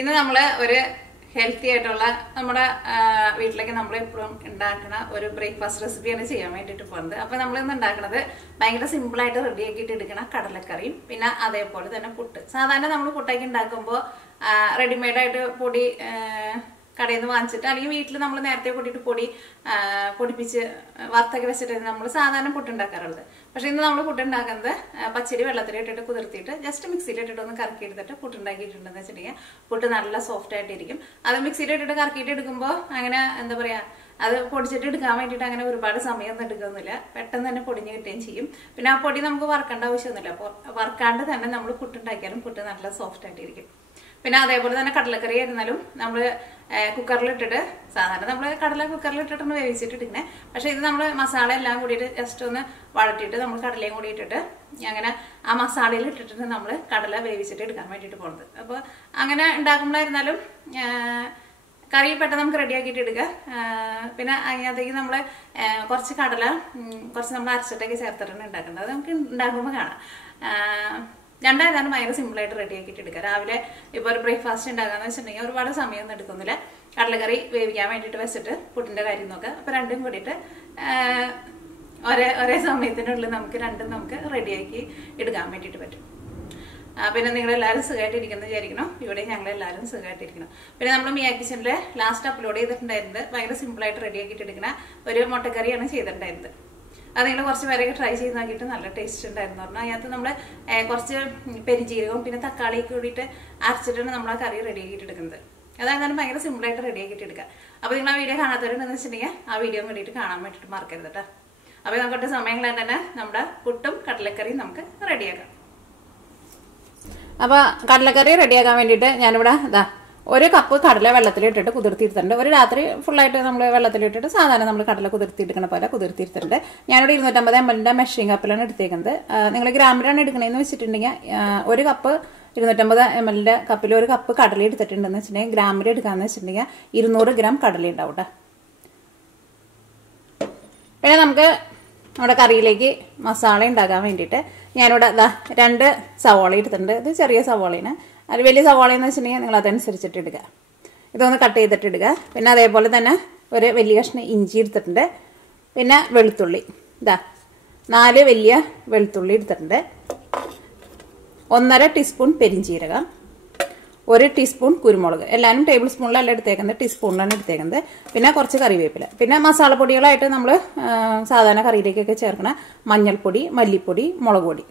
ഇന്ന് നമ്മൾ ഒരു ഹെൽത്തി ആയിട്ടുള്ള നമ്മുടെ വീട്ടിലേക്ക് നമ്മൾ എപ്പോഴും ഉണ്ടാക്കുന്ന ഒരു ബ്രേക്ക്ഫാസ്റ്റ് റെസിപ്പിയാണ് ചെയ്യാൻ വേണ്ടിയിട്ട് പോകുന്നത്. അപ്പോൾ നമ്മൾ ഇന്ന് ഉണ്ടാക്കുന്നത് ഭയങ്കര സിമ്പിളായിട്ട് റെഡിയാക്കിയിട്ട് എടുക്കുന്ന കടലക്കറിയും പിന്നെ അതേപോലെ തന്നെ പുട്ട്. സാധാരണ നമ്മൾ പുട്ടൊക്കെ ഉണ്ടാക്കുമ്പോൾ റെഡിമെയ്ഡായിട്ട് പൊടി കടയിൽ നിന്ന് വാങ്ങിച്ചിട്ട് അല്ലെങ്കിൽ വീട്ടിൽ നമ്മൾ നേരത്തെ കൂട്ടിയിട്ട് പൊടിപ്പിച്ച് വറുത്തൊക്കെ വെച്ചിട്ട് നമ്മൾ സാധാരണ പുട്ടുണ്ടാക്കാറുള്ളത്. പക്ഷെ ഇന്ന് നമ്മൾ പുട്ടുണ്ടാക്കുന്നത് പച്ചരി വെള്ളത്തിലിട്ടിട്ട് കുതിർത്തിയിട്ട് ജസ്റ്റ് മിക്സിയിലിട്ടിട്ട് ഒന്ന് കറക്കി എടുത്തിട്ട് പുട്ടുണ്ടാക്കിയിട്ടുണ്ടെന്ന് വെച്ചിട്ടുണ്ടെങ്കിൽ പുട്ട് നല്ല സോഫ്റ്റ് ആയിട്ടിരിക്കും. അത് മിക്സിയിലിട്ടിട്ട് കറക്കിയിട്ട് എടുക്കുമ്പോൾ അങ്ങനെ എന്താ പറയുക, അത് പൊടിച്ചിട്ട് എടുക്കാൻ വേണ്ടിയിട്ട് അങ്ങനെ ഒരുപാട് സമയമൊന്നും എടുക്കുന്നില്ല, പെട്ടെന്ന് തന്നെ പൊടിഞ്ഞ് കിട്ടുകയും ചെയ്യും. പിന്നെ ആ പൊടി നമുക്ക് വറുക്കേണ്ട ആവശ്യമൊന്നുമില്ല. അപ്പോൾ വറുക്കാണ്ട് തന്നെ നമ്മൾ പുട്ടുണ്ടാക്കിയാലും പുട്ട് നല്ല സോഫ്റ്റ് ആയിട്ടിരിക്കും. പിന്നെ അതേപോലെ തന്നെ കടലക്കറി ആയിരുന്നാലും നമ്മൾ കുക്കറിലിട്ടിട്ട് സാധാരണ നമ്മൾ കടല കുക്കറിലിട്ടിട്ടാണ് വേവിച്ചിട്ടിരിക്കുന്നത്. പക്ഷെ ഇത് നമ്മൾ മസാല എല്ലാം കൂടിയിട്ട് ജസ്റ്റ് ഒന്ന് വഴറ്റിയിട്ട് നമ്മൾ കടലയും കൂടി ഇട്ടിട്ട് അങ്ങനെ ആ മസാലയിൽ ഇട്ടിട്ട് നമ്മൾ കടല വേവിച്ചിട്ട് എടുക്കാൻ വേണ്ടിയിട്ട് പോകുന്നത്. അപ്പോൾ അങ്ങനെ ഉണ്ടാക്കുമ്പോഴായിരുന്നാലും കറി പെട്ടെന്ന് നമുക്ക് റെഡിയാക്കിയിട്ട് എടുക്കുക. പിന്നെ അതിനകത്തേക്ക് നമ്മൾ കുറച്ച് കടല കുറച്ച് നമ്മൾ അരച്ചിട്ടൊക്കെ ചേർത്തിട്ടാണ് ഉണ്ടാക്കുന്നത്. അത് നമുക്ക് ഉണ്ടാക്കുമ്പോൾ കാണാം. രണ്ടായതാണ് ഭയങ്കര സിമ്പിളായിട്ട് റെഡിയാക്കിയിട്ട് എടുക്കുക. രാവിലെ ഇപ്പോൾ ഒരു ബ്രേക്ക്ഫാസ്റ്റ് ഉണ്ടാക്കാന്ന് വെച്ചിട്ടുണ്ടെങ്കിൽ ഒരുപാട് സമയമൊന്നും എടുക്കുന്നില്ല. കടലക്കറി വേവിക്കാൻ വേണ്ടിയിട്ട് വെച്ചിട്ട് പുട്ടിൻ്റെ കാര്യം നോക്കുക. അപ്പോൾ രണ്ടും കൂടിയിട്ട് ഒരേ സമയത്തിനുള്ളിൽ നമുക്ക് റെഡിയാക്കി എടുക്കാൻ വേണ്ടിയിട്ട് പറ്റും. പിന്നെ നിങ്ങളെല്ലാവരും സുഖമായിട്ടിരിക്കുന്നത് വിചാരിക്കണം. ഇവിടെ ഞങ്ങളെല്ലാവരും സുഖമായിട്ടിരിക്കണം. പിന്നെ നമ്മൾ മിയ കിച്ചണിൽ ലാസ്റ്റ് അപ്ലോഡ് ചെയ്തിട്ടുണ്ടായിരുന്നത് ഭയങ്കര സിമ്പിളായിട്ട് റെഡിയാക്കിയിട്ട് എടുക്കുന്ന ഒരു മുട്ടക്കറിയാണ് ചെയ്തിട്ടുണ്ടായിരുന്നത്. അത് നിങ്ങൾ കുറച്ച് പേരൊക്കെ ട്രൈ ചെയ്ത് നോക്കിയിട്ട് നല്ല ടേസ്റ്റ് ഉണ്ടായിരുന്നു പറഞ്ഞാൽ അതിനകത്ത് നമ്മൾ കുറച്ച് പെരിഞ്ജീരകവും പിന്നെ തക്കാളിയൊക്കെ കൂടിയിട്ട് അരച്ചിട്ടാണ് നമ്മൾ ആ കറി റെഡിയാക്കിയിട്ട് എടുക്കുന്നത്. അതായത് ഭയങ്കര സിമ്പിളായിട്ട് റെഡിയാക്കിയിട്ട് എടുക്കുക. അപ്പോൾ നിങ്ങൾ ആ വീഡിയോ കാണാത്തവരുണ്ടെന്ന് വെച്ചിട്ടുണ്ടെങ്കിൽ ആ വീഡിയോ വേണ്ടിയിട്ട് കാണാൻ വേണ്ടിയിട്ട് മറക്കരുത് കേട്ടോ. അപ്പോൾ നമുക്കൊട്ട് സമയങ്ങളിൽ തന്നെ നമ്മുടെ പുട്ടും കടലക്കറിയും നമുക്ക് റെഡിയാക്കാം. അപ്പോൾ കടലക്കറി റെഡിയാക്കാൻ വേണ്ടിയിട്ട് ഞാനിവിടെ ഒരു കപ്പ് കടല വെള്ളത്തിലിട്ടിട്ട് കുതിർത്തിയിരുത്തുന്നുണ്ട്. ഒരു രാത്രി ഫുള്ളായിട്ട് നമ്മൾ വെള്ളത്തിലിട്ടിട്ട് സാധാരണ നമ്മൾ കടല കുതിർത്തിയെടുക്കണ പോലെ കുതിർത്തിയിരുത്തുന്നുണ്ട്. ഞാനിവിടെ 250 ml മെഷറിംഗ് കപ്പിലാണ് എടുത്തേക്കുന്നത്. നിങ്ങൾ ഗ്രാമിലാണ് എടുക്കണതെന്ന് വെച്ചിട്ടുണ്ടെങ്കിൽ ഒരു കപ്പ് 250 ml കപ്പിൽ ഒരു കപ്പ് കടല എടുത്തിട്ടുണ്ടെന്ന് വെച്ചിട്ടുണ്ടെങ്കിൽ ഗ്രാമിൽ എടുക്കാമെന്ന് വെച്ചിട്ടുണ്ടെങ്കിൽ 200 ഗ്രാം കടല ഉണ്ടാവും കേട്ടോ. പിന്നെ നമുക്ക് നമ്മുടെ കറിയിലേക്ക് മസാല ഉണ്ടാക്കാൻ വേണ്ടിയിട്ട് ഞാനിവിടെ 2 സവാള എടുത്തിട്ടുണ്ട്. ഇത് ചെറിയ സവാളയാണ്. അത് വലിയ സവാളയെന്ന് വെച്ചിട്ടുണ്ടെങ്കിൽ നിങ്ങൾ അതനുസരിച്ചിട്ട് ഇടുക. ഇതൊന്ന് കട്ട് ചെയ്തിട്ട് ഇടുക. പിന്നെ അതേപോലെ തന്നെ ഒരു വലിയ കഷ്ണം ഇഞ്ചി എടുത്തിട്ടുണ്ട്. പിന്നെ വെളുത്തുള്ളി 4 വലിയ വെളുത്തുള്ളി എടുത്തിട്ടുണ്ട്. 1.5 ടീസ്പൂൺ പെരിഞ്ജീരകം, 1 ടീസ്പൂൺ കുരുമുളക്. എല്ലാവരും ടേബിൾ സ്പൂണിലല്ല എടുത്തേക്കുന്നത്, ടീസ്പൂണിലാണ് എടുത്തേക്കുന്നത്. പിന്നെ കുറച്ച് കറിവേപ്പില. പിന്നെ മസാലപ്പൊടികളായിട്ട് നമ്മൾ സാധാരണ കറിയിലേക്കൊക്കെ ചേർക്കണ മഞ്ഞൾപ്പൊടി, മല്ലിപ്പൊടി, മുളക് പൊടി,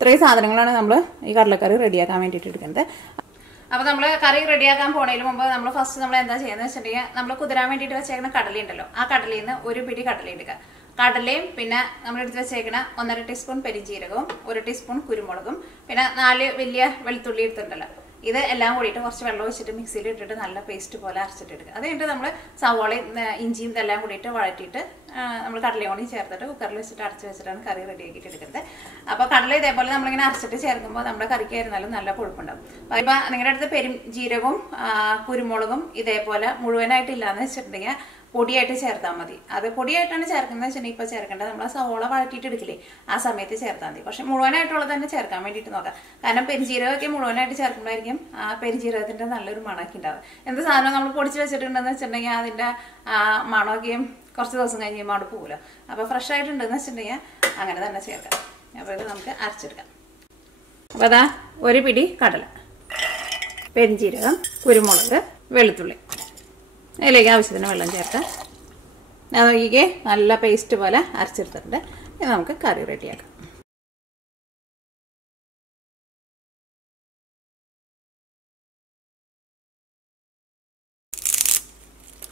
ഇത്രയും സാധനങ്ങളാണ് നമ്മൾ ഈ കടലക്കറി റെഡിയാക്കാൻ വേണ്ടിയിട്ട് എടുക്കുന്നത്. അപ്പോൾ നമ്മൾ കറി റെഡിയാക്കാൻ പോണതിന് മുമ്പ് നമ്മൾ ഫസ്റ്റ് നമ്മൾ എന്താ ചെയ്യുന്നത് വെച്ചിട്ടുണ്ടെങ്കിൽ നമ്മൾ കുതിരാൻ വേണ്ടിയിട്ട് വെച്ചേക്കുന്ന കടലയുണ്ടല്ലോ, ആ കടലയിൽ നിന്ന് ഒരു പിടി കടല എടുക്കുക. കടലയും പിന്നെ നമ്മൾ എടുത്ത് വെച്ചേക്കുന്ന 1.5 ടീസ്പൂൺ പെരിഞ്ജീരകവും 1 ടീസ്പൂൺ കുരുമുളകും പിന്നെ 4 വലിയ വെളുത്തുള്ളി എടുത്തിട്ടുണ്ടല്ലോ, ഇത് എല്ലാം കൂടിയിട്ട് കുറച്ച് വെള്ളം ഒഴിച്ചിട്ട് മിക്സിയിൽ ഇട്ടിട്ട് നല്ല പേസ്റ്റ് പോലെ അരച്ചിട്ടെടുക്കുക. അത് കഴിഞ്ഞിട്ട് നമ്മൾ സവാളയും ഇഞ്ചിയും ഇതെല്ലാം കൂടിയിട്ട് വഴറ്റിയിട്ട് നമ്മൾ കടലയും കൂടി ചേർത്തിട്ട് കുക്കറിൽ വെച്ചിട്ട് അരച്ച് വെച്ചിട്ടാണ് കറി റെഡിയാക്കിയിട്ട് എടുക്കുന്നത്. അപ്പോൾ കടല ഇതേപോലെ നമ്മളിങ്ങനെ അരച്ചിട്ട് ചേർക്കുമ്പോൾ നമ്മുടെ കറിക്കായിരുന്നാലും നല്ല കൊഴുപ്പുണ്ടാവും. അപ്പോൾ നിങ്ങളുടെ അടുത്ത് പെരുംജീരകവും കുരുമുളകും ഇതേപോലെ മുഴുവനായിട്ടില്ലാന്ന് വെച്ചിട്ടുണ്ടെങ്കിൽ പൊടിയായിട്ട് ചേർത്താൽ മതി. അത് പൊടിയായിട്ടാണ് ചേർക്കുന്നത് വെച്ചിട്ടുണ്ടെങ്കിൽ ഇപ്പോൾ ചേർക്കേണ്ടത് നമ്മൾ സവോള വഴറ്റിയിട്ട് എടുക്കില്ലേ ആ സമയത്ത് ചേർത്താൽ മതി. പക്ഷെ മുഴുവനായിട്ടുള്ളത് തന്നെ ചേർക്കാൻ വേണ്ടിയിട്ട് നോക്കാം. കാരണം പെരിഞ്ജീരകമൊക്കെ മുഴുവനായിട്ട് ചേർക്കുമ്പോഴായിരിക്കും ആ പെരിഞ്ജീരകത്തിൻ്റെ നല്ലൊരു മണമൊക്കെ ഉണ്ടാവും. എന്ത് സാധനം നമ്മൾ പൊടിച്ച് വെച്ചിട്ടുണ്ടെന്ന് വെച്ചിട്ടുണ്ടെങ്കിൽ അതിൻ്റെ മണമൊക്കെയും കുറച്ച് ദിവസം കഴിയുമ്പോൾ അവിടെ പോകില്ല. അപ്പോൾ ഫ്രഷ് ആയിട്ടുണ്ടെന്ന് വെച്ചിട്ടുണ്ടെങ്കിൽ അങ്ങനെ തന്നെ ചേർക്കാം. അപ്പോൾ ഇത് നമുക്ക് അരച്ചെടുക്കാം. അപ്പോൾ ഒരു പിടി കടല, പെരിഞ്ജീരകം, കുരുമുളക്, വെളുത്തുള്ളി, അതിലേക്ക് ആവശ്യത്തിന് വെള്ളം ചേർക്കാം. ഞാൻ നോക്കിക്കേ നല്ല പേസ്റ്റ് പോലെ അരച്ചെടുത്തിട്ടുണ്ട്. ഇത് നമുക്ക് കറി റെഡിയാക്കാം.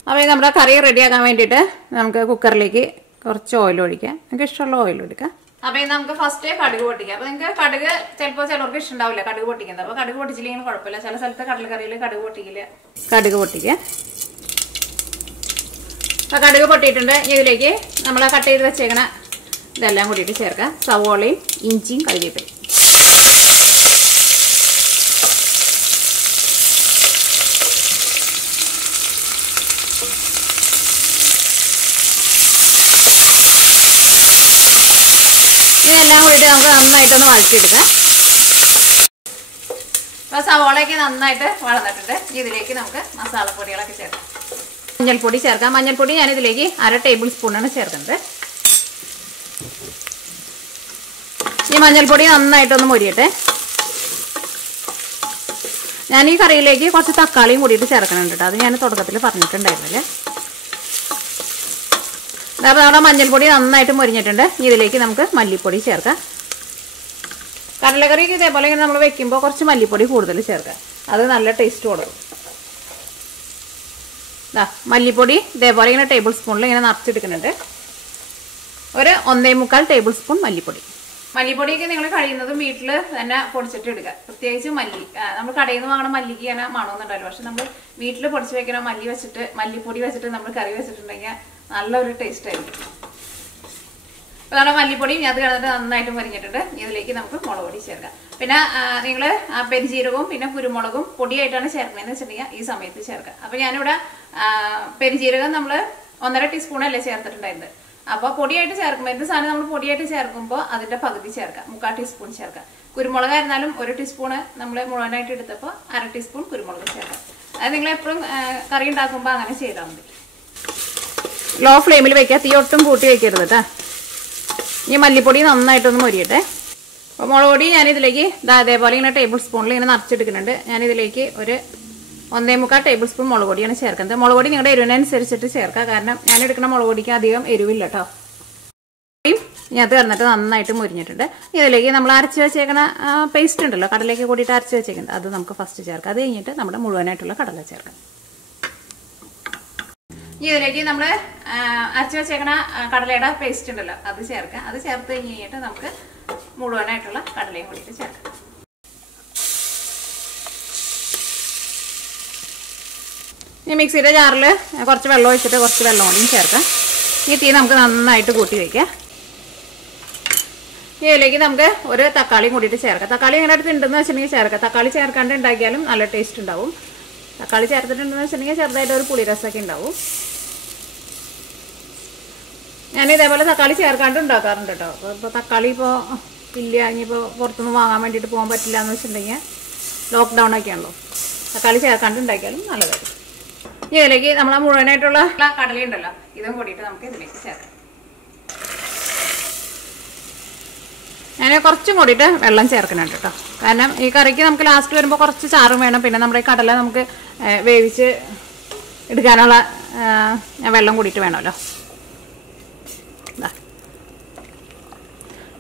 അപ്പോൾ നമ്മുടെ കറി റെഡിയാക്കാൻ വേണ്ടിയിട്ട് നമുക്ക് കുക്കറിലേക്ക് കുറച്ച് ഓയിൽ ഒഴിക്കാം. നമുക്ക് ഇഷ്ടമുള്ള ഓയിൽ എടുക്കാം. അപ്പോൾ ഇത് നമുക്ക് ഫസ്റ്റ് കടുക് പൊട്ടിക്കാം. അപ്പോൾ നിങ്ങൾക്ക് കടുക് ചിലപ്പോൾ ചിലർക്ക് ഇഷ്ടമുണ്ടാവില്ല കടുക് പൊട്ടിക്കുന്നത്. അപ്പോൾ കടുക് പൊട്ടിച്ചില്ലെങ്കിൽ കുഴപ്പമില്ല. ചില സ്ഥലത്ത് കടലക്കറിയിൽ കടുക് പൊട്ടിക്കില്ല. കടുക് പൊട്ടിക്കാം. അപ്പോൾ കടുക് പൊട്ടിയിട്ടുണ്ട്. ഇതിലേക്ക് നമ്മൾ കട്ട് ചെയ്ത് വെച്ചേക്കണ ഇതെല്ലാം കൂടിയിട്ട് ചേർക്കാം. സവോളയും ഇഞ്ചിയും കറിവേപ്പിലയും. ഇതെല്ലാം കൂടിയിട്ട് നമുക്ക് നന്നായിട്ടൊന്ന് വഴറ്റിയെടുക്കാം. അപ്പോൾ സവോളയൊക്കെ നന്നായിട്ട് വളർന്നിട്ടുണ്ട്. ഇതിലേക്ക് നമുക്ക് മസാലപ്പൊടികളൊക്കെ ചേർക്കാം. മഞ്ഞൾപ്പൊടി ചേർക്കാം. മഞ്ഞൾപ്പൊടി ഞാനിതിലേക്ക് 1/2 ടേബിൾ സ്പൂണാണ് ചേർക്കുന്നത്. ഈ മഞ്ഞൾപ്പൊടി നന്നായിട്ടൊന്ന് മൊരിയട്ടെ. ഞാൻ ഈ കറിയിലേക്ക് കുറച്ച് തക്കാളിയും കൂടിയിട്ട് ചേർക്കണുണ്ട് കേട്ടോ. അത് ഞാൻ തുടക്കത്തിൽ പറഞ്ഞിട്ടുണ്ടായിരുന്നില്ലേ. അപ്പോൾ നമ്മുടെ മഞ്ഞൾപ്പൊടി നന്നായിട്ട് മൊരിഞ്ഞിട്ടുണ്ട്. ഇതിലേക്ക് നമുക്ക് മല്ലിപ്പൊടി ചേർക്കാം. കടലക്കറിക്ക് ഇതേപോലെ ഇങ്ങനെ നമ്മൾ വെക്കുമ്പോൾ കുറച്ച് മല്ലിപ്പൊടി കൂടുതൽ ചേർക്കാം. അത് നല്ല ടേസ്റ്റ് കൊടുക്കും. മല്ലിപ്പൊടി ഇതേപോലെ ഇങ്ങനെ ടേബിൾ സ്പൂണിൽ ഇങ്ങനെ നിറച്ചെടുക്കുന്നുണ്ട്. ഒരു 1.25 ടേബിൾ സ്പൂൺ മല്ലിപ്പൊടി. മല്ലിപ്പൊടിയൊക്കെ നിങ്ങൾ കഴിയുന്നതും വീട്ടിൽ തന്നെ പൊടിച്ചിട്ട് എടുക്കുക. പ്രത്യേകിച്ച് മല്ലി, നമ്മൾ കടയിൽ നിന്ന് വാങ്ങണ മല്ലിക്ക് ഇങ്ങനെ മണമെന്നുണ്ടല്ലോ. പക്ഷെ നമ്മൾ വീട്ടിൽ പൊടിച്ച് വെക്കണ മല്ലിപ്പൊടി വെച്ചിട്ട് നമ്മൾ കറി വെച്ചിട്ടുണ്ടെങ്കിൽ നല്ലൊരു ടേസ്റ്റ് ആയിരിക്കും. അപ്പോൾ നമ്മുടെ മല്ലിപ്പൊടി അത് കിടന്നിട്ട് നന്നായിട്ട് മരിഞ്ഞിട്ടുണ്ട്. ഇതിലേക്ക് നമുക്ക് മുളക് പൊടി ചേർക്കാം. പിന്നെ നിങ്ങൾ പെരിഞ്ജീരകവും പിന്നെ കുരുമുളകും പൊടിയായിട്ടാണ് ചേർക്കുന്നതെന്ന് വെച്ചിട്ടുണ്ടെങ്കിൽ ഈ സമയത്ത് ചേർക്കാം. അപ്പോൾ ഞാനിവിടെ പെരിഞ്ജീരകം നമ്മൾ 1.5 ടീസ്പൂണല്ലേ ചേർത്തിട്ടുണ്ടായിരുന്നത്. അപ്പോൾ പൊടിയായിട്ട് ചേർക്കുമ്പോൾ എന്ത് സാധനം നമ്മൾ പൊടിയായിട്ട് ചേർക്കുമ്പോൾ അതിൻ്റെ പകുതി ചേർക്കാം. 3/4 ടീസ്പൂൺ ചേർക്കാം. കുരുമുളകായിരുന്നാലും 1 ടീസ്പൂണ് നമ്മൾ മുഴുവനായിട്ട് എടുത്തപ്പോൾ 1/2 ടീസ്പൂൺ കുരുമുളക് ചേർക്കാം. അത് നിങ്ങളെപ്പോഴും കറി ഉണ്ടാക്കുമ്പോൾ അങ്ങനെ ചെയ്താൽ മതി. ലോ ഫ്ലെയിമിൽ വയ്ക്കുക. തീ ഒട്ടും കൂട്ടി വയ്ക്കരുത് കേട്ടോ. ഈ മല്ലിപ്പൊടി നന്നായിട്ടൊന്ന് മൊരിയട്ടെ. അപ്പോൾ മുളക് പൊടി ഞാനിതിലേക്ക് അതേപോലെ ഇങ്ങനെ ടേബിൾ സ്പൂണിൽ ഇങ്ങനെ നിറച്ചെടുക്കുന്നുണ്ട്. ഞാനിതിലേക്ക് ഒരു 1.25 ടേബിൾ സ്പൂൺ മുളക് പൊടിയാണ് ചേർക്കുന്നത്. മുളക് പൊടി നിങ്ങളുടെ എരിവിനനുസരിച്ചിട്ട് ചേർക്കുക. കാരണം ഞാൻ എടുക്കുന്ന മുളക് പൊടിക്ക് അധികം എരിവില്ല കേട്ടോ. ഇതിനകത്ത് കിടന്നിട്ട് നന്നായിട്ട് മുരിഞ്ഞിട്ടുണ്ട്. ഇതിലേക്ക് നമ്മൾ അരച്ച് വെച്ചേക്കുന്ന പേസ്റ്റ് ഉണ്ടല്ലോ, കടലേക്ക് കൂടിയിട്ട് അരച്ച് വെച്ചേക്കുന്നത്, അത് നമുക്ക് ഫസ്റ്റ് ചേർക്കാം. അത് കഴിഞ്ഞിട്ട് നമ്മുടെ മുഴുവനായിട്ടുള്ള കടല ചേർക്കാം. ഇതിലേക്ക് നമ്മൾ അരച്ച് വെച്ചേക്കണ കടലയുടെ പേസ്റ്റ് ഉണ്ടല്ലോ അത് ചേർക്കാം. അത് ചേർത്ത് കഴിഞ്ഞിട്ട് നമുക്ക് മുഴുവനായിട്ടുള്ള കടലയും കൂടിയിട്ട് ചേർക്കാം. ഈ മിക്സിയുടെ ജാറിൽ കുറച്ച് വെള്ളം ഒഴിച്ചിട്ട് കുറച്ച് വെള്ളം കൂടിയും ചേർക്കാം. ഈ തീ നമുക്ക് നന്നായിട്ട് കൂട്ടി വയ്ക്കാം. ഇതിലേക്ക് നമുക്ക് ഒരു തക്കാളിയും കൂടിയിട്ട് ചേർക്കാം. തക്കാളി ഇങ്ങനെ അടുത്തുണ്ടെന്ന് വെച്ചിട്ടുണ്ടെങ്കിൽ ചേർക്കാം. തക്കാളി ചേർക്കാണ്ട് ഉണ്ടാക്കിയാലും നല്ല ടേസ്റ്റ് ഉണ്ടാവും. തക്കാളി ചേർത്തിട്ടുണ്ടെന്ന് വെച്ചിട്ടുണ്ടെങ്കിൽ ചെറുതായിട്ട് ഒരു പുളിരസമൊക്കെ ഉണ്ടാവും. ഞാൻ ഇതേപോലെ തക്കാളി ചേർക്കാണ്ട് ഉണ്ടാക്കാറുണ്ട് കേട്ടോ. ഇപ്പോൾ തക്കാളി ഇപ്പോൾ ഇല്ല, ഇനിയിപ്പോൾ പുറത്തുനിന്ന് വാങ്ങാൻ വേണ്ടിയിട്ട് പോകാൻ പറ്റില്ല എന്ന് വെച്ചിട്ടുണ്ടെങ്കിൽ ലോക്ക്ഡൗൺ ഒക്കെ ആണല്ലോ, തക്കാളി ചേർക്കാണ്ട് ഉണ്ടാക്കിയാലും നല്ലതായിരിക്കും. ഇതിലേക്ക് നമ്മൾ മുഴുവനായിട്ടുള്ള കടലയുണ്ടല്ലോ ഇതും കൂടിയിട്ട് നമുക്ക് ഇതിലേക്ക് ചേർക്കാം. ഞാൻ കുറച്ചും കൂടിയിട്ട് വെള്ളം ചേർക്കുന്നുണ്ട് കേട്ടോ. കാരണം ഈ കറിക്ക് നമുക്ക് ലാസ്റ്റ് വരുമ്പോൾ കുറച്ച് ചാറും വേണം. പിന്നെ നമ്മുടെ ഈ കടല നമുക്ക് വേവിച്ച് എടുക്കാനുള്ള വെള്ളം കൂടിയിട്ട് വേണമല്ലോ.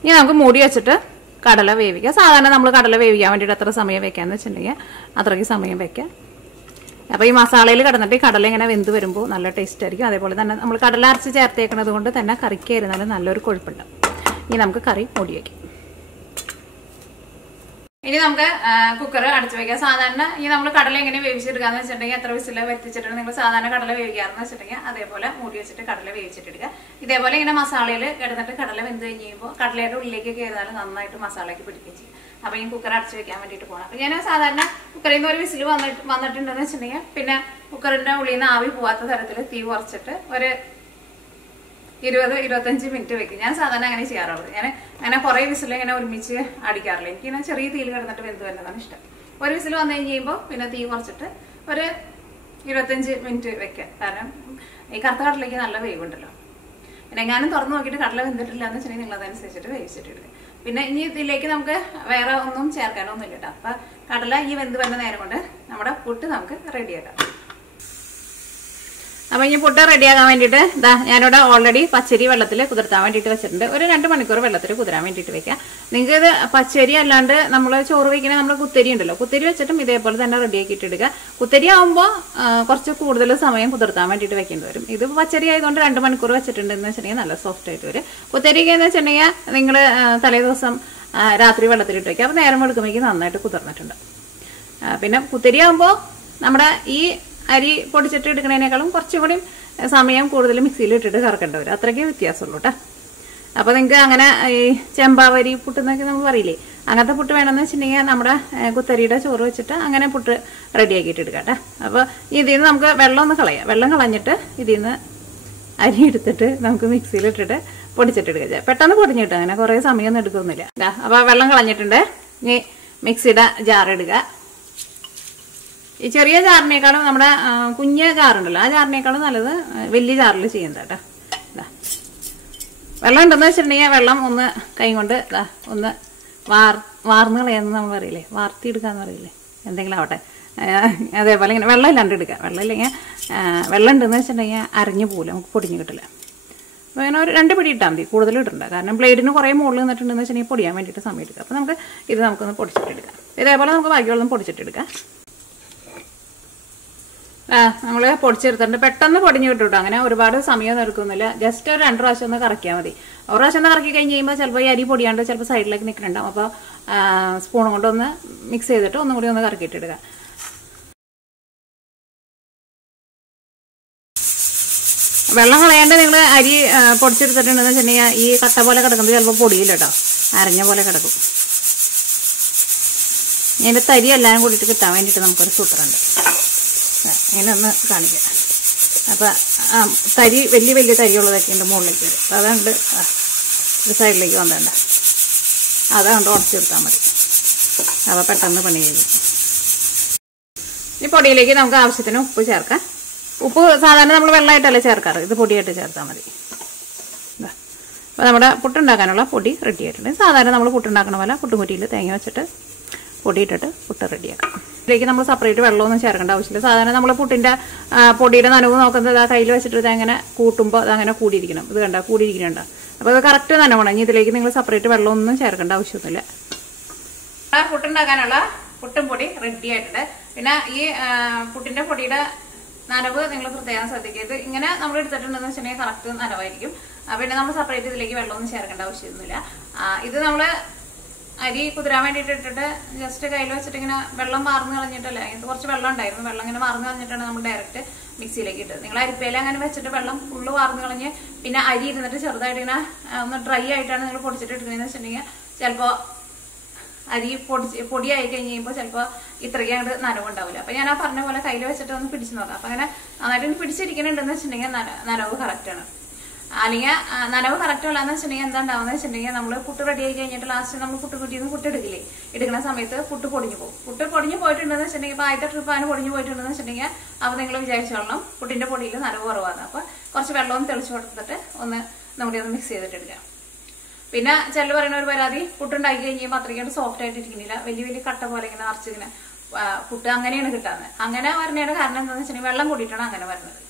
ഇനി നമുക്ക് മൂടി വെച്ചിട്ട് കടല വേവിക്കാം. സാധാരണ നമ്മൾ കടല വേവിക്കാൻ വേണ്ടിയിട്ട് എത്ര സമയം വെക്കാന്ന് വെച്ചിട്ടുണ്ടെങ്കിൽ അത്രയ്ക്ക് സമയം വെക്കാം. അപ്പോൾ ഈ മസാലയിൽ കിടന്നിട്ട് ഈ കടല ഇങ്ങനെ വെന്ത് വരുമ്പോൾ നല്ല ടേസ്റ്റ് ആയിരിക്കും. അതേപോലെ തന്നെ നമ്മൾ കടല അരച്ച് ചേർത്തേക്കുന്നത് കൊണ്ട് തന്നെ കറിക്കായിരുന്നാലും നല്ലൊരു കൊഴുപ്പുണ്ട്. ഇനി നമുക്ക് കറി മൂടി വയ്ക്കാം. ഇനി നമുക്ക് കുക്കർ അടച്ചു വയ്ക്കാം. സാധാരണ ഈ നമ്മൾ കടല എങ്ങനെ വേവിച്ചെടുക്കാന്ന് വെച്ചിട്ടുണ്ടെങ്കിൽ എത്ര വിസിൽ വറ്റിച്ചിട്ട് നിങ്ങൾ സാധാരണ കടല വേവിക്കാറെന്ന് വെച്ചിട്ടുണ്ടെങ്കിൽ അതേപോലെ മൂടി വെച്ചിട്ട് കടല വേവിച്ചിട്ടെടുക്കുക. ഇതേപോലെ ഇങ്ങനെ മസാലയിൽ കിടന്നിട്ട് കടല വെന്ത് കഴിയുമ്പോൾ കടലയുടെ ഉള്ളിലേക്ക് കയറിയാൽ നന്നായിട്ട് മസാലയ്ക്ക് പിടിക്കുകയും ചെയ്യും. അപ്പോൾ ഈ കുക്കർ അടച്ചു വെക്കാൻ വേണ്ടിയിട്ട് പോകണം. അപ്പോൾ ഞാൻ സാധാരണ കുക്കറിൽ നിന്ന് ഒരു വിസിൽ വന്നിട്ടുണ്ടെന്ന് വെച്ചിട്ടുണ്ടെങ്കിൽ പിന്നെ കുക്കറിന്റെ ഉള്ളിൽ നിന്ന് ആവി പോവാത്ത തരത്തിൽ തീ കുറച്ചിട്ട് ഒരു 20-25 മിനിറ്റ് വെക്കും. ഞാൻ സാധാരണ അങ്ങനെ ചെയ്യാറുള്ളത്. ഞാൻ അങ്ങനെ കുറേ വിസിൽ ഇങ്ങനെ ഒരുമിച്ച് അടിക്കാറില്ല. എനിക്കിങ്ങനെ ചെറിയ തീയിൽ കിടന്നിട്ട് വെന്ത് വരുന്നതാണ് ഇഷ്ടം. ഒരു വിസിൽ വന്നു കഴിയുമ്പോൾ പിന്നെ തീ കുറച്ചിട്ട് ഒരു 25 മിനിറ്റ് വെക്കാം. കാരണം ഈ കറുത്ത കടലേക്ക് നല്ല വേവുണ്ടല്ലോ. പിന്നെ എങ്ങാനും തുറന്നു നോക്കിയിട്ട് കടല വെന്തിട്ടില്ല എന്ന് വെച്ചിട്ടുണ്ടെങ്കിൽ നിങ്ങൾ അതനുസരിച്ചിട്ട് വേവിച്ചിട്ടിടുക. പിന്നെ ഇനി ഇതിലേക്ക് നമുക്ക് വേറെ ഒന്നും ചേർക്കാനൊന്നുമില്ല കേട്ടോ. അപ്പം കടല ഈ വെന്ത് വരുന്ന നേരം കൊണ്ട് നമ്മുടെ പുട്ട് നമുക്ക് റെഡിയാക്കാം. അപ്പോൾ ഇനി പുട്ട് റെഡിയാക്കാൻ വേണ്ടിയിട്ട് ഞാനിവിടെ ഓൾറെഡി പച്ചരി വെള്ളത്തിൽ കുതിർത്താൻ വേണ്ടിയിട്ട് വെച്ചിട്ടുണ്ട്. ഒരു 2 മണിക്കൂർ വെള്ളത്തിൽ കുതിരാൻ വേണ്ടിയിട്ട് വെക്കാം. നിങ്ങൾക്ക് ഇത് പച്ചരി അല്ലാണ്ട് നമ്മൾ ചോറ് വയ്ക്കുന്ന നമ്മൾ കുത്തരി ഉണ്ടല്ലോ, കുത്തരി വെച്ചിട്ടും ഇതേപോലെ തന്നെ റെഡിയാക്കിയിട്ട് എടുക്കുക. കുത്തരി ആകുമ്പോൾ കുറച്ച് കൂടുതൽ സമയം കുതിർത്താൻ വേണ്ടിയിട്ട് വെക്കേണ്ടി വരും. ഇത് പച്ചരി ആയതുകൊണ്ട് 2 മണിക്കൂർ വെച്ചിട്ടുണ്ടെന്ന് വെച്ചിട്ടുണ്ടെങ്കിൽ നല്ല സോഫ്റ്റ് ആയിട്ട് വരും. കുത്തരിക്ക് എന്ന് വെച്ചിട്ടുണ്ടെങ്കിൽ നിങ്ങൾ തലേ ദിവസം രാത്രി വെള്ളത്തിലിട്ട് വയ്ക്കുക. അപ്പോൾ നേരം വെളുക്കുമ്പോഴേക്ക് നന്നായിട്ട് കുതിർന്നിട്ടുണ്ട്. പിന്നെ കുത്തരി ആകുമ്പോൾ നമ്മുടെ ഈ അരി പൊടിച്ചിട്ട് എടുക്കുന്നതിനേക്കാളും കുറച്ചും കൂടി സമയം കൂടുതൽ മിക്സിയിൽ ഇട്ടിട്ട് കറക്കേണ്ടി വരും. അത്രയ്ക്ക് വ്യത്യാസമുള്ളൂ കേട്ടോ. അപ്പോൾ നിങ്ങൾക്ക് അങ്ങനെ ഈ ചെമ്പാവരി പുട്ടെന്നൊക്കെ നമ്മൾ പറയില്ലേ, അങ്ങനത്തെ പുട്ട് വേണമെന്ന് വെച്ചിട്ടുണ്ടെങ്കിൽ നമ്മുടെ കുത്തരിയുടെ ചോറ് വെച്ചിട്ട് അങ്ങനെ പുട്ട് റെഡിയാക്കിയിട്ട് എടുക്കാം കേട്ടോ. അപ്പോൾ ഇതിൽ നിന്ന് നമുക്ക് വെള്ളം ഒന്ന് കളയാം. വെള്ളം കളഞ്ഞിട്ട് ഇതിൽ നിന്ന് അരി എടുത്തിട്ട് നമുക്ക് മിക്സിയിലിട്ടിട്ട് പൊടിച്ചിട്ടെടുക്കുക. പെട്ടെന്ന് പൊടിഞ്ഞിട്ട് അങ്ങനെ കുറേ സമയമൊന്നും എടുക്കുന്നില്ല. അപ്പോൾ വെള്ളം കളഞ്ഞിട്ടുണ്ട്. ഇനി മിക്സിയുടെ ജാർ ഇടുക. ഈ ചെറിയ ജാറിനേക്കാളും നമ്മുടെ കുഞ്ഞ് ജാറുണ്ടല്ലോ ആ ജാറിനേക്കാളും നല്ലത് വലിയ ജാറിൽ ചെയ്യുന്നത് കേട്ടോ. വെള്ളം ഉണ്ടെന്ന് വെച്ചിട്ടുണ്ടെങ്കിൽ വെള്ളം ഒന്ന് കൈ കൊണ്ട് ഒന്ന് വാർന്ന് കളയാന്ന് നമ്മൾ പറയില്ലേ, വാർത്തിയെടുക്കാന്ന് പറയില്ലേ, എന്തെങ്കിലും ആവട്ടെ. അതേപോലെ ഇങ്ങനെ വെള്ളം ഇല്ലാണ്ട് എടുക്കുക. വെള്ളം ഇല്ലെങ്കിൽ വെള്ളം ഉണ്ടെന്ന് വെച്ചിട്ടുണ്ടെങ്കിൽ അരഞ്ഞു പോകില്ല, നമുക്ക് പൊടിഞ്ഞ് കിട്ടില്ല. അപ്പോൾ അങ്ങനെ ഒരു 2 പിടി ഇട്ടാൽ മതി, കൂടുതൽ ഇടണ്ട. കാരണം ബ്ലേഡിന് കുറേ മുകളിൽ നിന്നിട്ടുണ്ടെന്ന് വെച്ചിട്ടുണ്ടെങ്കിൽ പൊടിയാൻ വേണ്ടിയിട്ട് സമയം എടുക്കുക. അപ്പോൾ നമുക്കൊന്ന് പൊടിച്ചിട്ടെടുക്കാം. ഇതേപോലെ നമുക്ക് ബാക്കിയുള്ളതും പൊടിച്ചിട്ടെടുക്കാം. നമ്മൾ പൊടിച്ചെടുത്തിട്ടുണ്ട്. പെട്ടെന്ന് പൊടിഞ്ഞ് കിട്ടും കേട്ടോ. അങ്ങനെ ഒരുപാട് സമയം എടുക്കുന്നില്ല. ജസ്റ്റ് ഒരു 2 പ്രാവശ്യം ഒന്ന് കറക്കിയാൽ മതി. ഒരു പ്രാവശ്യം ഒന്ന് കറക്കി കഴിഞ്ഞ് കഴിയുമ്പോൾ ചിലപ്പോൾ ഈ അരി പൊടിയാണ്ട് ചിലപ്പോൾ സൈഡിലേക്ക് നിൽക്കുന്നുണ്ടാവും. അപ്പോൾ സ്പൂൺ കൊണ്ടൊന്ന് മിക്സ് ചെയ്തിട്ട് ഒന്നും കൂടി ഒന്ന് കറക്കിയിട്ടെടുക്കുക. വെള്ളം കളയാണ്ട് നിങ്ങൾ അരി പൊടിച്ചെടുത്തിട്ടുണ്ടെന്ന് വെച്ചിട്ടുണ്ടെങ്കിൽ ഈ കട്ട പോലെ കിടക്കുന്നത് ചിലപ്പോൾ പൊടിയില്ല കേട്ടോ, അരഞ്ഞ പോലെ കിടക്കും. ഇതിൻ്റെ തരി എല്ലാം കൂടിയിട്ട് കിട്ടാൻ വേണ്ടിയിട്ട് നമുക്കൊരു സൂത്രമുണ്ട്. ഇങ്ങനെ ഒന്ന് കാണിക്കാം. അപ്പം തരി വലിയ തരിയുള്ളതൊക്കെ ഉണ്ട് മുകളിലേക്ക് വരും. അപ്പം അതുകൊണ്ട് ഒരു സൈഡിലേക്ക് വന്നേണ്ട, അതുകൊണ്ട് ഉടച്ചെടുത്താൽ മതി. അപ്പോൾ പെട്ടെന്ന് പണി കഴിയും. ഈ പൊടിയിലേക്ക് നമുക്ക് ആവശ്യത്തിന് ഉപ്പ് ചേർക്കാം. ഉപ്പ് സാധാരണ നമ്മൾ വെള്ളമായിട്ടല്ലേ ചേർക്കാറ്, ഇത് പൊടിയായിട്ട് ചേർത്താൽ മതി. അപ്പോൾ നമ്മുടെ പുട്ടുണ്ടാക്കാനുള്ള പൊടി റെഡി ആയിട്ടുണ്ട്. സാധാരണ നമ്മൾ പുട്ടുണ്ടാക്കണ പോലെ പുട്ടുകുറ്റിയിൽ തേങ്ങ വെച്ചിട്ട് പൊടിയിട്ടിട്ട് പുട്ട് റെഡിയാക്കാം. ഇതിലേക്ക് നമ്മൾ സെപ്പറേറ്റ് വെള്ളമൊന്നും ചേർക്കേണ്ട ആവശ്യമില്ല. സാധാരണ നമ്മൾ പുട്ടിൻ്റെ പൊടിയുടെ നനവ് നോക്കുന്നത് ആ കയ്യിൽ വെച്ചിട്ട് ഇതങ്ങനെ കൂട്ടുമ്പോൾ അതങ്ങനെ കൂടിയിരിക്കണം. ഇത് കണ്ട കൂടിയിരിക്കുന്നുണ്ട്. അപ്പോൾ അത് കറക്റ്റ് നനവാണ്. ഇനി ഇതിലേക്ക് നിങ്ങൾ സെപ്പറേറ്റ് വെള്ളമൊന്നും ചേർക്കേണ്ട ആവശ്യമൊന്നുമില്ല. പുട്ടുണ്ടാക്കാനുള്ള പുട്ടും പൊടി റെഡി ആയിട്ടുണ്ട്. പിന്നെ ഈ പുട്ടിൻ്റെ പൊടിയുടെ നനവ് നിങ്ങൾ പ്രത്യേകം ശ്രദ്ധിക്കരുത്. ഇങ്ങനെ നമ്മൾ എടുത്തിട്ടുണ്ടെന്ന് വെച്ചിട്ടുണ്ടെങ്കിൽ കറക്റ്റ് നനവായിരിക്കും. പിന്നെ നമ്മൾ സെപ്പറേറ്റ് ഇതിലേക്ക് വെള്ളമൊന്നും ചേർക്കേണ്ട ആവശ്യമൊന്നുമില്ല. ഇത് നമ്മൾ അരി കുതിരാൻ വേണ്ടിയിട്ട് ഇട്ടിട്ട് ജസ്റ്റ് കയ്യിൽ വെച്ചിട്ട് ഇങ്ങനെ വെള്ളം മാർന്ന് കളഞ്ഞിട്ടല്ലേ, ഇത് കുറച്ച് വെള്ളം ഉണ്ടായിരുന്നു, വെള്ളം ഇങ്ങനെ മാർന്ന് കളഞ്ഞിട്ടാണ് നമ്മൾ ഡയറക്റ്റ് മിക്സിയിലേക്ക് ഇട്ടത്. നിങ്ങൾ അരിപ്പയില അങ്ങനെ വെച്ചിട്ട് വെള്ളം ഫുള്ള് വാർന്ന് കളഞ്ഞ് പിന്നെ അരി ഇരുന്നിട്ട് ചെറുതായിട്ട് ഇങ്ങനെ ഒന്ന് ഡ്രൈ ആയിട്ടാണ് നിങ്ങൾ പൊടിച്ചിട്ട് എടുക്കുന്നതെന്ന് വെച്ചിട്ടുണ്ടെങ്കിൽ ചിലപ്പോൾ അരി പൊടിയായി കഴിഞ്ഞ് കഴിയുമ്പോൾ ചിലപ്പോൾ ഇത്രയ്ക്ക് അങ്ങോട്ട് നനവുണ്ടാവില്ല. അപ്പോൾ ഞാൻ ആ പറഞ്ഞ പോലെ കയ്യിൽ വെച്ചിട്ട് ഒന്ന് പിടിച്ച് നോക്കാം. അപ്പോൾ അങ്ങനെ നന്നായിട്ട് പിടിച്ചിരിക്കുന്നുണ്ടെന്ന് വെച്ചിട്ടുണ്ടെങ്കിൽ നനവ് കറക്റ്റാണ്. അല്ലെങ്കിൽ നനവ് കറക്റ്റ് അല്ലാന്ന് വെച്ചിട്ടുണ്ടെങ്കിൽ എന്താ ഉണ്ടാവുന്നത് വെച്ചിട്ടുണ്ടെങ്കിൽ നമ്മൾ പുട്ട് റെഡി ആയി കഴിഞ്ഞിട്ട് ലാസ്റ്റ് നമ്മൾ കുറ്റിയിൽ നിന്ന് പുട്ട് എടുക്കില്ലേ, എടുക്കുന്ന സമയത്ത് പുട്ട് പൊടിഞ്ഞു പോകും. പുട്ട് പൊടിഞ്ഞു പോയിട്ടുണ്ടെന്ന് വെച്ചിട്ടുണ്ടെങ്കിൽ ഇപ്പോൾ ആദ്യത്തെ ട്രിപ്പ് അതിന് പൊടിഞ്ഞു പോയിട്ടുണ്ടെന്ന് വെച്ചിട്ടുണ്ടെങ്കിൽ അപ്പോൾ നിങ്ങൾ വിചാരിച്ചോളണം പുട്ടിൻ്റെ പൊടിയിൽ നനവ് കുറവാണ്. അപ്പോൾ കുറച്ച് വെള്ളവും തെളിച്ച് കൊടുത്തിട്ട് ഒന്ന് നമ്മുടെ ഒന്ന് മിക്സ് ചെയ്തിട്ട് എടുക്കാം. പിന്നെ ചില പറയുന്ന ഒരു പരാതി, പുട്ടുണ്ടാക്കി കഴിയുമ്പോൾ അത്രയ്ക്കാണ്ട് സോഫ്റ്റ് ആയിട്ട് ഇരിക്കുന്നില്ല, വലിയ കട്ട പോലെ ഇങ്ങനെ നിറച്ചിങ്ങനെ പുട്ട് അങ്ങനെയാണ് കിട്ടാവുന്നത്. അങ്ങനെ വരുന്നതിന്റെ കാരണം എന്താണെന്ന് വെച്ചിട്ടുണ്ടെങ്കിൽ വെള്ളം കൂടിയിട്ടാണ് അങ്ങനെ വരുന്നത്.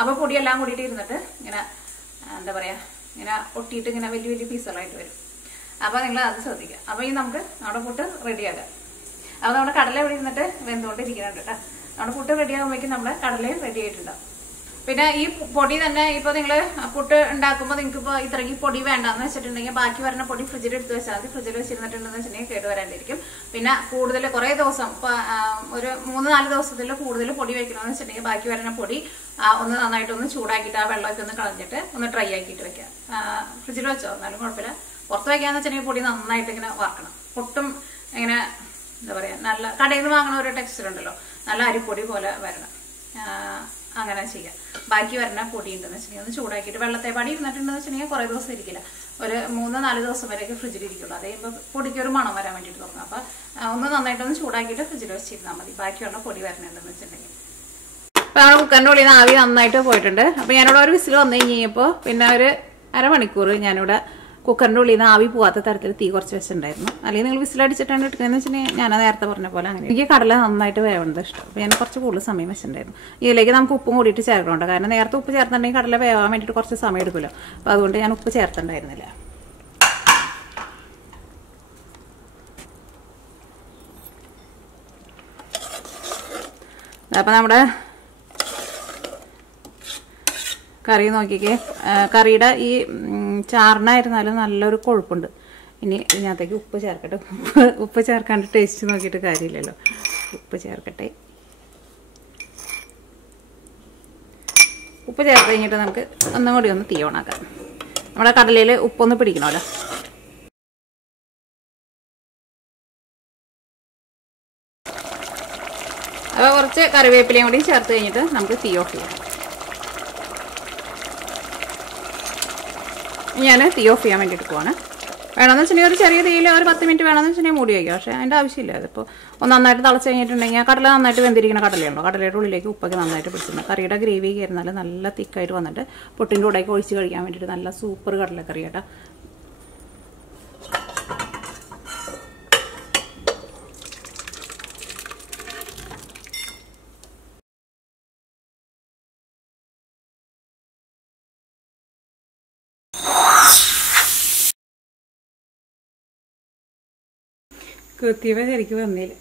അപ്പോൾ പൊടിയെല്ലാം കൂടിയിട്ട് ഇരുന്നിട്ട് ഇങ്ങനെ എന്താ പറയുക, ഇങ്ങനെ ഒട്ടിയിട്ട് ഇങ്ങനെ വലിയ പീസുകളായിട്ട് വരും. അപ്പോൾ നിങ്ങൾ അത് ശ്രദ്ധിക്കുക. അപ്പോൾ ഈ നമുക്ക് നമ്മുടെ പുട്ട് റെഡിയാക്കാം. അപ്പോൾ നമ്മുടെ കടല ഇവിടെ ഇരുന്നിട്ട് വെന്തുകൊണ്ടിരിക്കുന്നുണ്ട് കേട്ടോ. നമ്മുടെ പുട്ട് റെഡിയാകുമ്പോഴേക്കും നമ്മുടെ കടലയും റെഡി ആയിട്ടുണ്ടാവും. പിന്നെ ഈ പൊടി തന്നെ ഇപ്പോൾ നിങ്ങൾ പുട്ട് ഉണ്ടാക്കുമ്പോൾ നിങ്ങൾക്ക് ഇപ്പോൾ ഇത്രയ്ക്ക് പൊടി വേണ്ടെന്ന് വെച്ചിട്ടുണ്ടെങ്കിൽ ബാക്കി വരുന്ന പൊടി ഫ്രിഡ്ജിൽ എടുത്ത് വെച്ചാൽ മതി. ഫ്രിഡ്ജിൽ വെച്ചിരുന്നിട്ടുണ്ടെന്ന് വെച്ചിട്ടുണ്ടെങ്കിൽ കേടുവരാണ്ടിരിക്കും. പിന്നെ കൂടുതൽ കുറേ ദിവസം ഇപ്പോൾ ഒരു 3-4 ദിവസത്തിൽ കൂടുതൽ പൊടി വയ്ക്കണമെന്ന് വെച്ചിട്ടുണ്ടെങ്കിൽ ബാക്കി വരുന്ന പൊടി ഒന്ന് നന്നായിട്ടൊന്ന് ചൂടാക്കിയിട്ട് ആ വെള്ളമൊക്കെ ഒന്ന് കളഞ്ഞിട്ട് ഒന്ന് ഡ്രൈ ആക്കിയിട്ട് വെക്കാം. ഫ്രിഡ്ജിൽ വെച്ചോ എന്നാലും കുഴപ്പമില്ല. പുറത്ത് വയ്ക്കാന്ന് വെച്ചിട്ടുണ്ടെങ്കിൽ പൊടി നന്നായിട്ട് ഇങ്ങനെ വറക്കണം. പൊട്ടും ഇങ്ങനെ എന്താ പറയുക, നല്ല കടയിൽ നിന്ന് വാങ്ങുന്ന ഒരു ടെക്സ്ചർ ഉണ്ടല്ലോ, നല്ല അരിപ്പൊടി പോലെ വരണം. അങ്ങനെ ചെയ്യാം. ബാക്കി വരുന്ന പൊടി ഉണ്ടെന്ന് വെച്ചിട്ടുണ്ടെങ്കിൽ ഒന്ന് ചൂടാക്കിയിട്ട് വെള്ളത്തെ പാടി ഇരുന്നിട്ടുണ്ടെന്ന് വെച്ചിട്ടുണ്ടെങ്കിൽ കുറേ ദിവസം ഇരിക്കില്ല, ഒരു 3-4 ദിവസം വരെയൊക്കെ ഫ്രിഡ്ജിൽ ഇരിക്കുള്ളൂ. അത് കഴിയുമ്പോൾ പൊടിക്ക് ഒരു മണം വരാൻ വേണ്ടിയിട്ട് തുടങ്ങും. അപ്പോൾ ഒന്ന് നന്നായിട്ടൊന്ന് ചൂടാക്കിയിട്ട് ഫ്രിഡ്ജിൽ വെച്ചിരുന്നാൽ മതി ബാക്കിയുള്ള പൊടി വരണുണ്ടെന്ന് വെച്ചിട്ടുണ്ടെങ്കിൽ. അപ്പോൾ നമ്മുടെ കുക്കറിൻ്റെ ഉള്ളിൽ നിന്ന് ആവി നന്നായിട്ട് പോയിട്ടുണ്ട്. അപ്പോൾ ഞാനിവിടെ ഒരു വിസിൽ വന്നു കഴിഞ്ഞപ്പോൾ പിന്നെ ഒരു അരമണിക്കൂർ ഞാനിവിടെ കുക്കറിൻ്റെ ഉള്ളിൽ നിന്ന് ആവി പോകാത്ത തരത്തിൽ തീ കുറച്ച് വെച്ചിട്ടുണ്ടായിരുന്നു. അല്ലെങ്കിൽ നിങ്ങൾ വിസിലടിച്ചിട്ടാണ് എടുക്കുന്നതെന്ന് വെച്ചിട്ടുണ്ടെങ്കിൽ ഞാൻ നേരത്തെ പറഞ്ഞ പോലെ അങ്ങനെ. എനിക്ക് കടല നന്നായിട്ട് വേവുന്നത് ഇഷ്ടം. അപ്പോൾ ഞാൻ കുറച്ച് കൂടുതൽ സമയം വെച്ചിട്ടുണ്ടായിരുന്നു. ഇതിലേക്ക് നമുക്ക് ഉപ്പും കൂടിയിട്ട് ചേർക്കണുണ്ട്. കാരണം നേരത്തെ ഉപ്പ് ചേർത്തിട്ടുണ്ടെങ്കിൽ കടല വേവാൻ വേണ്ടിയിട്ട് കുറച്ച് സമയം എടുക്കുമല്ലോ. അപ്പോൾ അതുകൊണ്ട് ഞാൻ ഉപ്പ് ചേർത്തിട്ടുണ്ടായിരുന്നില്ല. അപ്പോൾ നമ്മുടെ കറി നോക്കിക്കേ, കറിയുടെ ഈ ചാറിനായിരുന്നാലും നല്ലൊരു കൊഴുപ്പുണ്ട്. ഇനി ഇതിനകത്തേക്ക് ഉപ്പ് ചേർക്കട്ടെ. ഉപ്പ് ചേർക്കാണ്ട് ടേസ്റ്റ് നോക്കിയിട്ട് കാര്യമില്ലല്ലോ. ഉപ്പ് ചേർക്കട്ടെ. ഉപ്പ് ചേർത്ത് കഴിഞ്ഞിട്ട് നമുക്ക് ഒന്നും കൂടി ഒന്ന് തീ ഓണാക്കാം. നമ്മുടെ കടലയിൽ ഉപ്പൊന്ന് പിടിക്കണമല്ലോ. അപ്പോൾ കുറച്ച് കറിവേപ്പിലയും കൂടി ചേർത്ത് കഴിഞ്ഞിട്ട് നമുക്ക് തീ ഓഫ് ചെയ്യാം. ഞാൻ തീ ഓഫ് ചെയ്യാൻ വേണ്ടിയിട്ട് പോവാണ്. വേണമെന്ന് വെച്ചിട്ടുണ്ടെങ്കിൽ ഒരു ചെറിയ തീയിൽ ഒരു 10 മിനിറ്റ് വേണമെന്ന് വെച്ചിട്ടുണ്ടെങ്കിൽ മൂടി വയ്ക്കുക. പക്ഷേ അതിൻ്റെ ആവശ്യമില്ല. അതിപ്പോൾ ഒന്ന് നന്നായിട്ട് തിളച്ച് കഴിഞ്ഞിട്ടുണ്ടെങ്കിൽ കടല നന്നായിട്ട് വെന്തിരിക്കുന്ന കടലയുണ്ടോ, കടലയുടെ ഉള്ളിലേക്ക് ഉപ്പൊക്കെ നന്നായിട്ട് പിടിച്ചിട്ടുണ്ട്. കറിയുടെ ഗ്രേവി കയറുന്നാൽ നല്ല തിക്കായിട്ട് വന്നിട്ട് പുട്ടിൻ്റെ കൂടെയൊക്കെ ഒഴിച്ച് കഴിക്കാൻ വേണ്ടിയിട്ട് നല്ല സൂപ്പർ കടലക്കറി കേട്ടോ. കുത്തിയവ ശരിക്കും വന്നില്ല.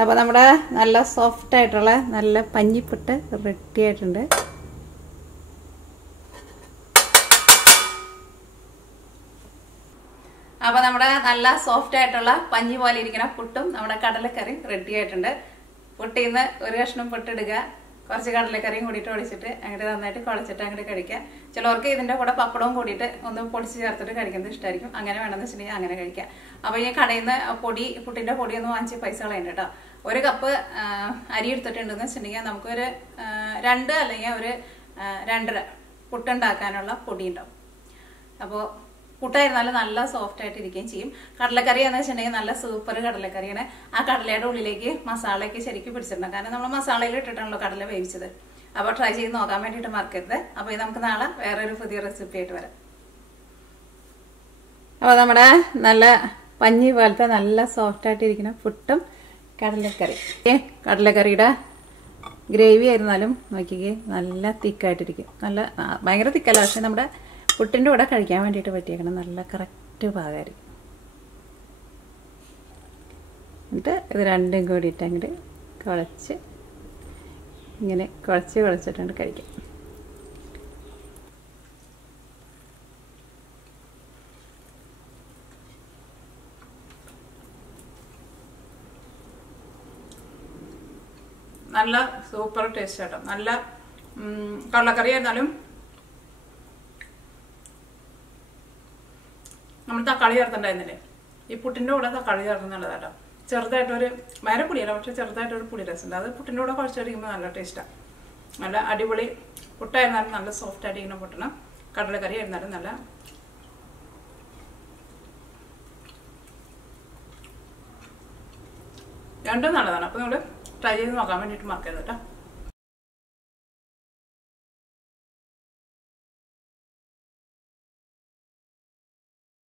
അപ്പോൾ നമ്മുടെ നല്ല സോഫ്റ്റ് ആയിട്ടുള്ള നല്ല പഞ്ഞിപ്പുട്ട് റെഡി ആയിട്ടുണ്ട്. അപ്പോൾ നമ്മുടെ നല്ല സോഫ്റ്റ് ആയിട്ടുള്ള പഞ്ഞി പോലെ ഇരിക്കുന്ന പുട്ടും നമ്മുടെ കടലക്കറിയും റെഡി ആയിട്ടുണ്ട്. പുട്ടിൽ നിന്ന് ഒരു കഷ്ണം പുട്ടിടുക, കുറച്ച് കടലക്കറിയും കൂടിയിട്ട് ഒഴിച്ചിട്ട് അങ്ങോട്ട് നന്നായിട്ട് കുഴച്ചിട്ട് അങ്ങോട്ട് കഴിക്കുക. ചിലവർക്ക് ഇതിൻ്റെ കൂടെ പപ്പടവും കൂടിയിട്ട് ഒന്ന് പൊടിച്ച് ചേർത്തിട്ട് കഴിക്കുന്നത് ഇഷ്ടമായിരിക്കും. അങ്ങനെ വേണമെന്ന് വെച്ചിട്ടുണ്ടെങ്കിൽ അങ്ങനെ കഴിക്കുക. അപ്പോൾ ഈ കടയിൽ നിന്ന് പുട്ടിൻ്റെ പൊടി ഒന്ന് വാങ്ങിച്ച് പൈസ കളയുന്നുണ്ട് കേട്ടോ. ഒരു കപ്പ് അരി എടുത്തിട്ടുണ്ടെന്ന് വെച്ചിട്ടുണ്ടെങ്കിൽ നമുക്കൊരു 2 അല്ലെങ്കിൽ ഒരു 2.5 പുട്ടുണ്ടാക്കാനുള്ള പൊടി ഉണ്ടാവും. അപ്പോൾ പുട്ടായിരുന്നാലും നല്ല സോഫ്റ്റ് ആയിട്ട് ഇരിക്കുകയും ചെയ്യും. കടലക്കറി എന്ന് വെച്ചിട്ടുണ്ടെങ്കിൽ നല്ല സൂപ്പർ കടലക്കറിയാണ്. ആ കടലയുടെ ഉള്ളിലേക്ക് മസാലയൊക്കെ ശരിക്കും പിടിച്ചിട്ടുണ്ട്. കാരണം നമ്മൾ മസാലയിൽ ഇട്ടിട്ടാണല്ലോ കടല വേവിച്ചത്. അപ്പോൾ ട്രൈ ചെയ്ത് നോക്കാൻ വേണ്ടിയിട്ട് മറക്കരുത്. അപ്പോൾ ഇത് നമുക്ക് നാളെ വേറൊരു പുതിയ റെസിപ്പി ആയിട്ട് വരാം. അപ്പോൾ നമ്മുടെ നല്ല പഞ്ഞി പോലത്തെ നല്ല സോഫ്റ്റ് ആയിട്ട് ഇരിക്കുന്ന പുട്ടും കടലക്കറി. കടലക്കറിയുടെ ഗ്രേവി ആയിരുന്നാലും നോക്കിക്കേ നല്ല തിക്കായിട്ടിരിക്കും. നല്ല ഭയങ്കര തിക്കല്ല, പക്ഷെ നമ്മുടെ പുട്ടിൻ്റെ കൂടെ കഴിക്കാൻ വേണ്ടിയിട്ട് പറ്റിയേക്കണം. നല്ല കറക്റ്റ് പാകമായിരിക്കും. എന്നിട്ട് ഇത് രണ്ടും കൂടിയിട്ട് അങ്ങോട്ട് കുഴച്ച് ഇങ്ങനെ കുഴച്ചിട്ടുണ്ട് കഴിക്കാം. നല്ല സൂപ്പർ ടേസ്റ്റ് ആട്ടോ. നല്ല കടലക്കറി ആയിരുന്നാലും നമ്മൾ തക്കാളി ചേർത്തുണ്ടായിരുന്നില്ലേ, ഈ പുട്ടിൻ്റെ കൂടെ തക്കാളി ചേർത്തുന്നുള്ളത് കേട്ടോ. ചെറുതായിട്ടൊരു വേറെ പുളിയല്ല, പക്ഷെ ചെറുതായിട്ടൊരു പുളി രസമുണ്ട്. അത് പുട്ടിൻ്റെ കൂടെ കുഴച്ചടിക്കുമ്പോൾ നല്ല ടേസ്റ്റാണ്. നല്ല അടിപൊളി പുട്ടായിരുന്നാലും നല്ല സോഫ്റ്റ് ആയിട്ടിരിക്കുന്ന പുട്ടണം. കടലക്കറി ആയിരുന്നാലും നല്ല രണ്ടും നല്ലതാണ്. അപ്പോൾ നിങ്ങൾ ട്രൈ ചെയ്ത് നോക്കാൻ വേണ്ടിയിട്ട് മറക്കരുത് കേട്ടോ.